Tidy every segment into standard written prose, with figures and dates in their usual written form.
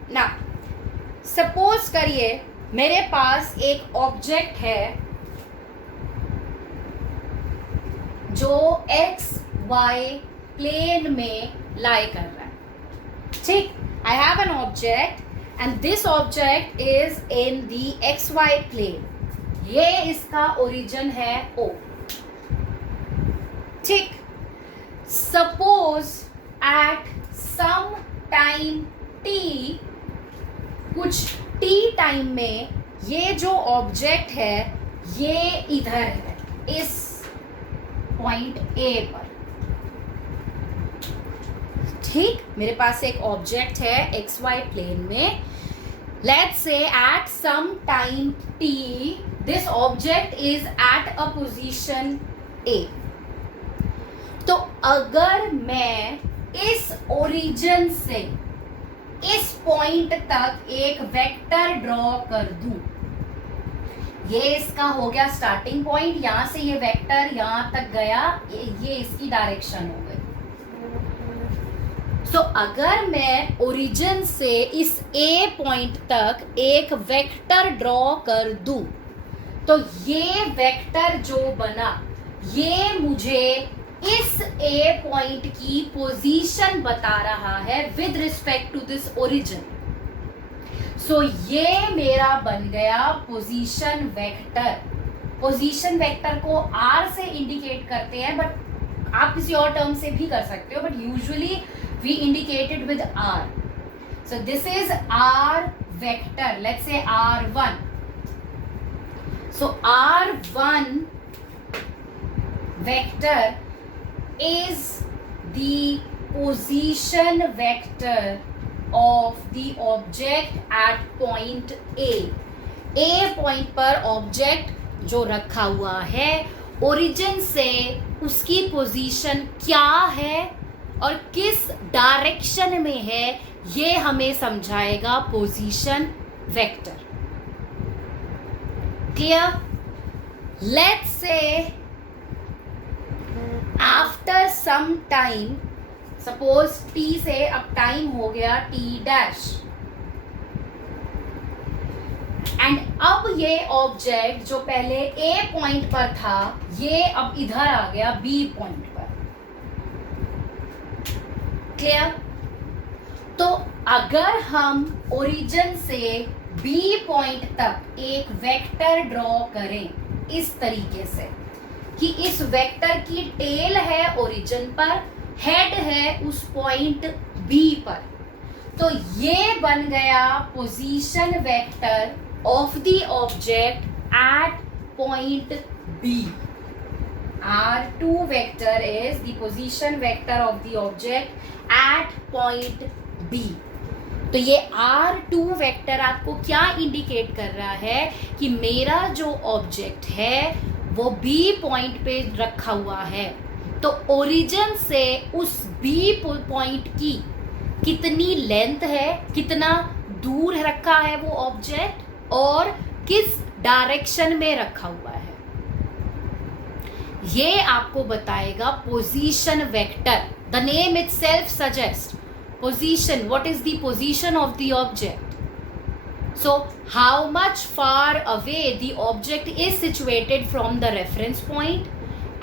ना सपोज करिए मेरे पास एक ऑब्जेक्ट है जो एक्स वाई प्लेन में लाई कर रहा है. ठीक, I have an object and this object is in the x y plane. ये इसका ओरिजिन है O. ठीक, suppose at some time t, कुछ t टाइम में ये जो ऑब्जेक्ट है ये इधर है, इस पॉइंट A पर. ठीक, मेरे पास एक ऑब्जेक्ट है एक्स वाई प्लेन में. Let's say at some time t this object is at a position A. तो अगर मैं इस ओरिजिन से इस पॉइंट तक एक वेक्टर ड्रॉ कर दूं, ये इसका हो गया स्टार्टिंग पॉइंट, यहां से ये वेक्टर यहां तक गया, ये इसकी डायरेक्शन हो गई. तो अगर मैं ओरिजिन से इस A पॉइंट तक एक वेक्टर ड्रॉ कर दूं, तो ये वेक्टर जो बना ये मुझे इस A पॉइंट की पोजीशन बता रहा है with respect to this origin. So ये मेरा बन गया पोजीशन वेक्टर. पोजीशन वेक्टर को R से इंडिकेट करते हैं, बट आप किसी और टर्म से भी कर सकते हो, but usually we indicated with R. So this is R vector. Let's say R1. So R1 vector is the position vector of the object at point A. A point पर object जो रखा हुआ है, ओरिजिन से उसकी position क्या है और किस डायरेक्शन में है, ये हमें समझाएगा position vector. Clear? Let's say after some time, suppose t से अब टाइम हो गया t डैश, एंड अब ये ऑब्जेक्ट जो पहले A पॉइंट पर था ये अब इधर आ गया B पॉइंट पर. क्लियर? तो अगर हम ओरिजिन से B पॉइंट तक एक वेक्टर ड्रॉ करें इस तरीके से कि इस वेक्टर की टेल है ओरिजिन पर, हेड है उस पॉइंट B पर, तो ये बन गया position vector of the object at point B. R2 vector is the position vector of the object at point B. तो ये R2 वेक्टर आपको क्या इंडिकेट कर रहा है कि मेरा जो ऑब्जेक्ट है वो B पॉइंट पे रखा हुआ है. तो ओरिजिन से उस B पॉइंट की कितनी लेंथ है, कितना दूर रखा है वो ऑब्जेक्ट और किस डायरेक्शन में रखा हुआ है, ये आपको बताएगा position vector. The name itself suggest position. What is the position of the object? So how much far away the object is situated from the reference point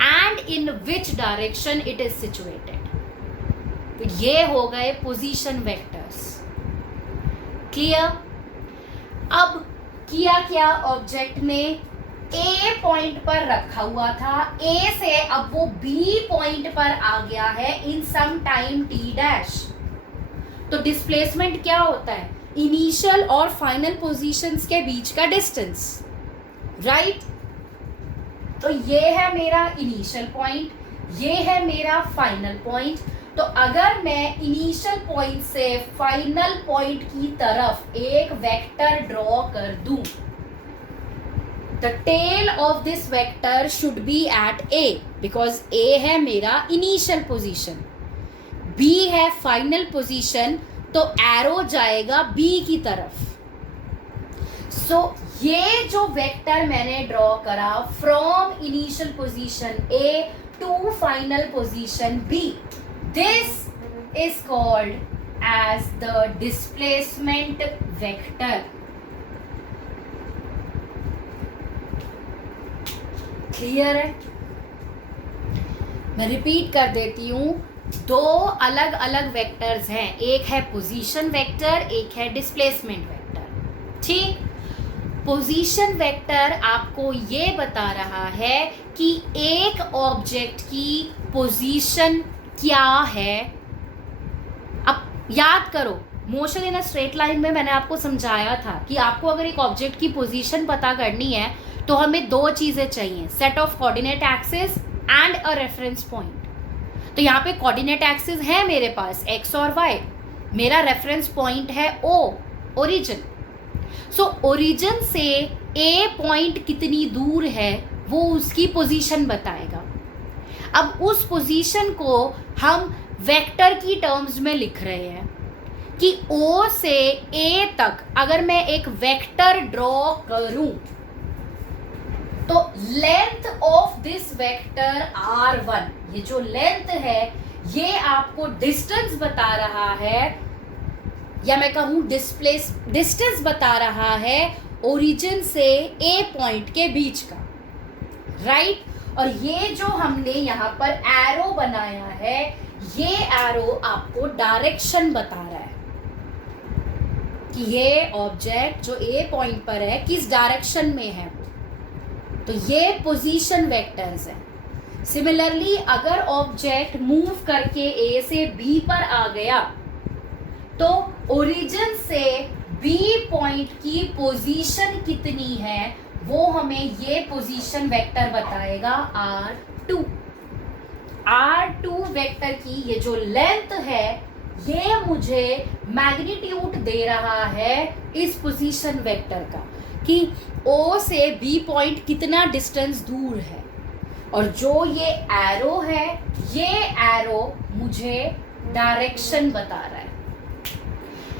and in which direction it is situated. तो ये हो गए position vectors. Clear? अब किया क्या, object ने A point पर रखा हुआ था, A से अब वो B पॉइंट पर आ गया है इन सम टाइम t डैश. तो डिस्प्लेसमेंट क्या होता है, इनिशियल और फाइनल पोजीशंस के बीच का डिस्टेंस, राइट? तो ये है मेरा इनिशियल पॉइंट, ये है मेरा फाइनल पॉइंट. तो अगर मैं इनिशियल पॉइंट से फाइनल पॉइंट की तरफ एक वेक्टर ड्रॉ कर दूं, the tail of this vector should be at A, because A है मेरा इनिशियल पोजीशन, B है फाइनल पोजीशन, तो एरो जाएगा B की तरफ. सो ये जो वेक्टर मैंने ड्रॉ करा from initial position A to final position B, this is called as the displacement vector. Clear है? मैं रिपीट कर देती हूँ, दो अलग अलग वेक्टर्स हैं, एक है पोजीशन वेक्टर, एक है डिस्प्लेसमेंट वेक्टर. ठीक, पोजीशन वेक्टर आपको ये बता रहा है कि एक ऑब्जेक्ट की पोजीशन क्या है. अब याद करो, motion in a straight line में मैंने आपको समझाया था कि आपको अगर एक ऑब्जेक्ट की पोजीशन पता करनी है तो हमें दो चीजें चाहिए, set of coordinate axis and a reference point. तो यहाँ पे कोऑर्डिनेट एक्सिस है मेरे पास x और y, मेरा रेफरेंस पॉइंट है O, ओरिजिन. सो ओरिजिन से A पॉइंट कितनी दूर है वो उसकी पोजीशन बताएगा. अब उस पोजीशन को हम वेक्टर की टर्म्स में लिख रहे हैं कि O से A तक अगर मैं एक वेक्टर ड्रॉ करूं तो length of this vector R1, ये जो लेंथ है ये आपको डिस्टेंस बता रहा है, या मैं कहूं डिस्टेंस बता रहा है ओरिजिन से A पॉइंट के बीच का. राइट? और ये जो हमने यहाँ पर एरो बनाया है, ये एरो आपको डायरेक्शन बता रहा है कि ये ऑब्जेक्ट जो A पॉइंट पर है किस डायरेक्शन में है. तो ये पोजीशन वेक्टर्स हैं. सिमिलरली अगर ऑब्जेक्ट मूव करके A से B पर आ गया तो ओरिजिन से B पॉइंट की पोजीशन कितनी है वो हमें ये पोजीशन वेक्टर बताएगा R2. R2 वेक्टर की ये जो लेंथ है ये मुझे मैग्नीट्यूड दे रहा है इस पोजीशन वेक्टर का कि O से B पॉइंट कितना डिस्टेंस दूर है. और जो ये एरो है, ये एरो मुझे डायरेक्शन बता रहा है.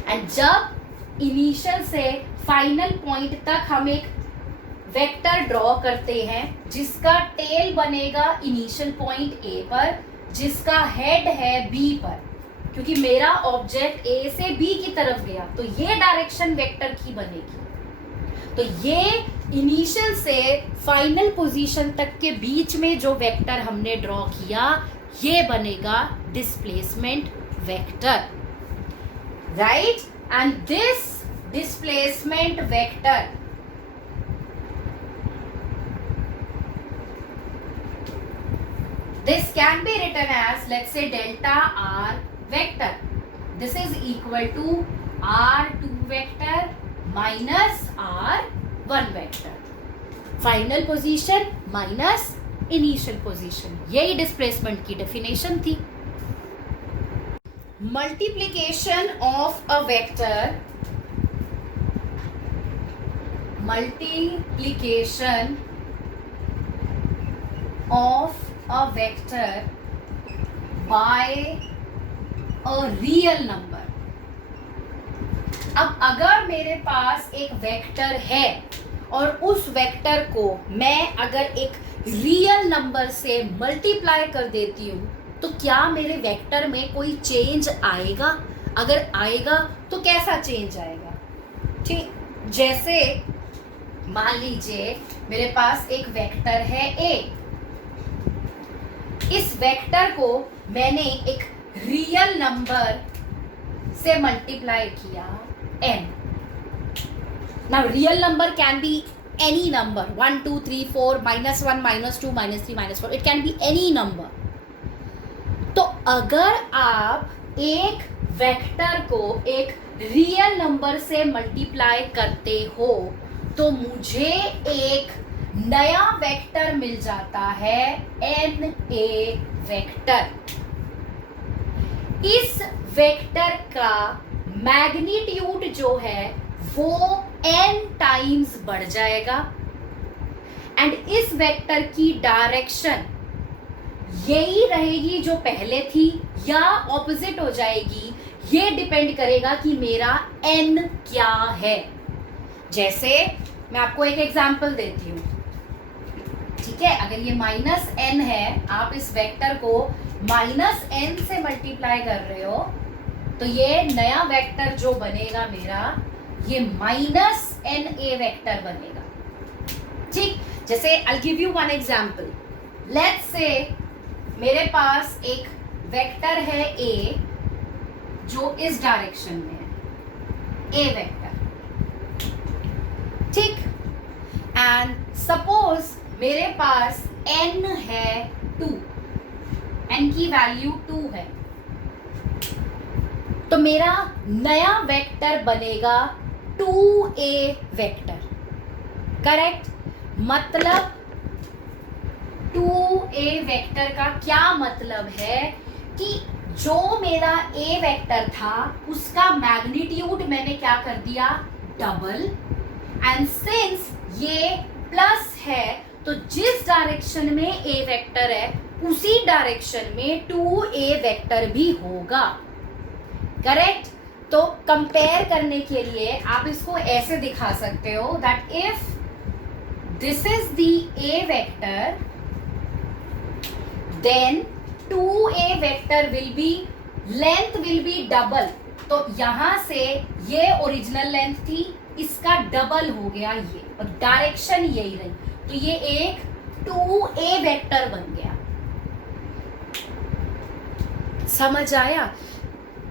एंड जब इनिशियल से फाइनल पॉइंट तक हम एक वेक्टर ड्रॉ करते हैं जिसका टेल बनेगा इनिशियल पॉइंट A पर, जिसका हेड है B पर, क्योंकि मेरा ऑब्जेक्ट A से B की तरफ गया तो ये डायरेक्शन वेक्टर की बनेगी. तो ये इनिशियल से फाइनल पोजीशन तक के बीच में जो वेक्टर हमने ड्रॉ किया ये बनेगा displacement vector. Right? And this displacement vector this can be written as, let's say, delta R vector. This is equal to R2 vector minus R1 vector. Final position minus initial position, यही displacement की definition थी. Multiplication of a vector, multiplication of a vector by a real number. अब अगर मेरे पास एक vector है और उस वेक्टर को मैं अगर एक रियल नंबर से मल्टीप्लाई कर देती हूँ तो क्या मेरे वेक्टर में कोई चेंज आएगा? अगर आएगा तो कैसा चेंज आएगा? ठीक, जैसे मान लीजिए मेरे पास एक वेक्टर है A, इस वेक्टर को मैंने एक रियल नंबर से मल्टीप्लाई किया n. Now real number can be any number, 1 2 3 4 -1 -2 -3 -4, it can be any number. तो अगर आप एक वेक्टर को एक रियल नंबर से मल्टीप्लाई करते हो तो मुझे एक नया वेक्टर मिल जाता है NA वेक्टर. इस वेक्टर का मैग्नीट्यूड जो है वो n टाइम्स बढ़ जाएगा एंड इस वेक्टर की डायरेक्शन यही रहेगी जो पहले थी या ऑपोजिट हो जाएगी. ये डिपेंड करेगा कि मेरा n क्या है. जैसे मैं आपको एक एग्जांपल देती हूँ. ठीक है, अगर ये -n है, आप इस वेक्टर को माइनस एन से मल्टीप्लाई कर रहे हो तो ये नया वेक्टर जो बनेगा मेरा, ये माइनस एन ए वेक्टर बनेगा। ठीक, जैसे I give you one example. Let's say मेरे पास एक वेक्टर है ए जो इस डायरेक्शन में है, ए वेक्टर। ठीक, एंड सपोज मेरे पास n है 2, n की वैल्यू 2 है, तो मेरा नया वेक्टर बनेगा 2a वेक्टर। करेक्ट, मतलब 2a वेक्टर का क्या मतलब है कि जो मेरा a वेक्टर था उसका मैग्नीट्यूड मैंने क्या कर दिया, डबल। एंड सिंस ये प्लस है तो जिस डायरेक्शन में a वेक्टर है उसी डायरेक्शन में 2a वेक्टर भी होगा। करेक्ट, तो कंपेयर करने के लिए आप इसको ऐसे दिखा सकते हो that if this is the a vector then 2a vector will be, length will be double. तो यहां से ये ओरिजिनल लेंथ थी, इसका डबल हो गया ये, और डायरेक्शन यही रही, तो ये एक 2a वेक्टर बन गया। समझ आया?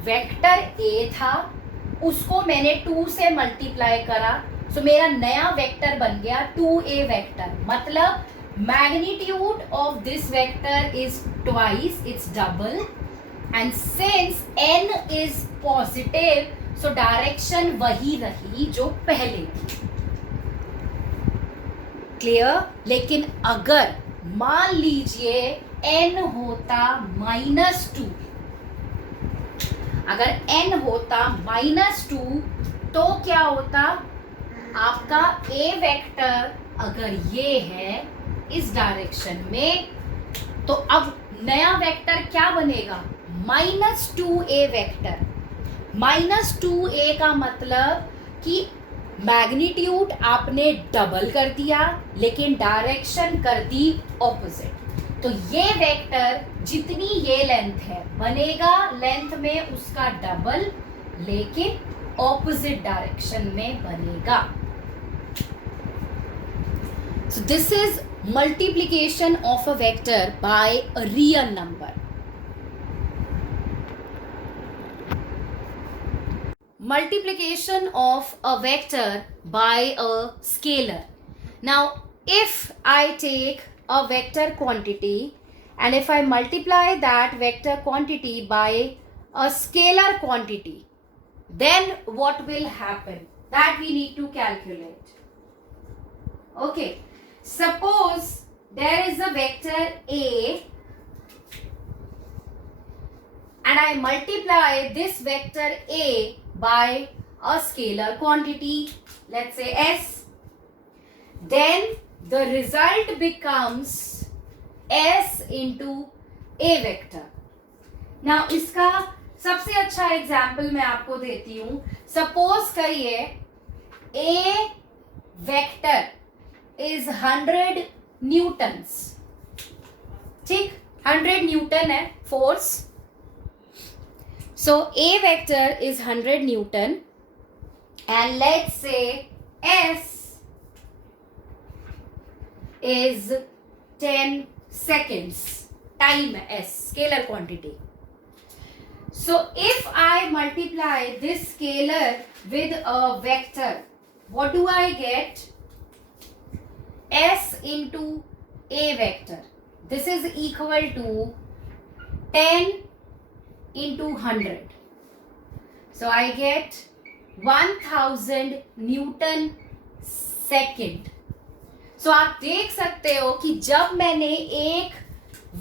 वेक्टर a था, उसको मैंने 2 से मल्टीप्लाई करा, सो मेरा नया वेक्टर बन गया 2a वेक्टर। मतलब magnitude of this vector is twice, it's double, and since n is positive so direction वही रही जो पहले थी। क्लियर? लेकिन अगर मान लीजिए n होता -2, अगर n होता -2 तो क्या होता, आपका a वेक्टर अगर ये है इस डायरेक्शन में, तो अब नया वेक्टर क्या बनेगा, -2a वेक्टर। -2a का मतलब कि मैग्नीट्यूड आपने डबल कर दिया लेकिन डायरेक्शन कर दी ऑपोजिट। तो ये वेक्टर जितनी ये लेंथ है बनेगा लेंथ में उसका डबल, लेकिन ऑपोजिट डायरेक्शन में बनेगा। So this is multiplication of a vector by a real number. Multiplication of a vector by a scalar. Now if I take a vector quantity and if I multiply that vector quantity by a scalar quantity, then what will happen? That we need to calculate. Okay. Suppose there is a vector a and I multiply this vector a by a scalar quantity, let's say s, then the result becomes s into a vector. Now इसका सबसे अच्छा example मैं आपको देती हूं। Suppose करिए a vector is 100 Newton's. ठीक, 100 Newton है force. So a vector is 100 Newton and let's say s is 10 seconds, time s, scalar quantity. So if I multiply this scalar with a vector, what do I get? S into a vector. This is equal to 10 into 100. So I get 1000 Newton second. So आप देख सकते हो कि जब मैंने एक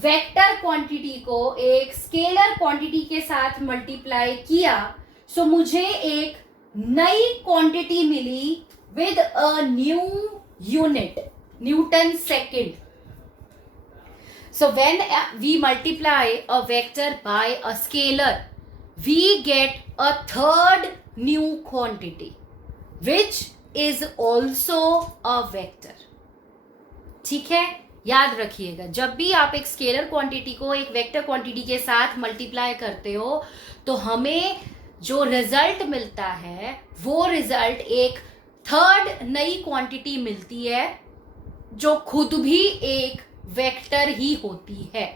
vector quantity को एक स्केलर क्वांटिटी के साथ मल्टीप्लाई किया, सो मुझे एक नई क्वांटिटी मिली with a new unit, Newton second. So when we multiply a vector by a scalar, we get a third new quantity, which is also a vector. ठीक है, याद रखिएगा, जब भी आप एक स्केलर क्वांटिटी को एक वेक्टर क्वांटिटी के साथ मल्टीप्लाई करते हो तो हमें जो रिजल्ट मिलता है वो रिजल्ट एक थर्ड नई क्वांटिटी मिलती है जो खुद भी एक वेक्टर ही होती है।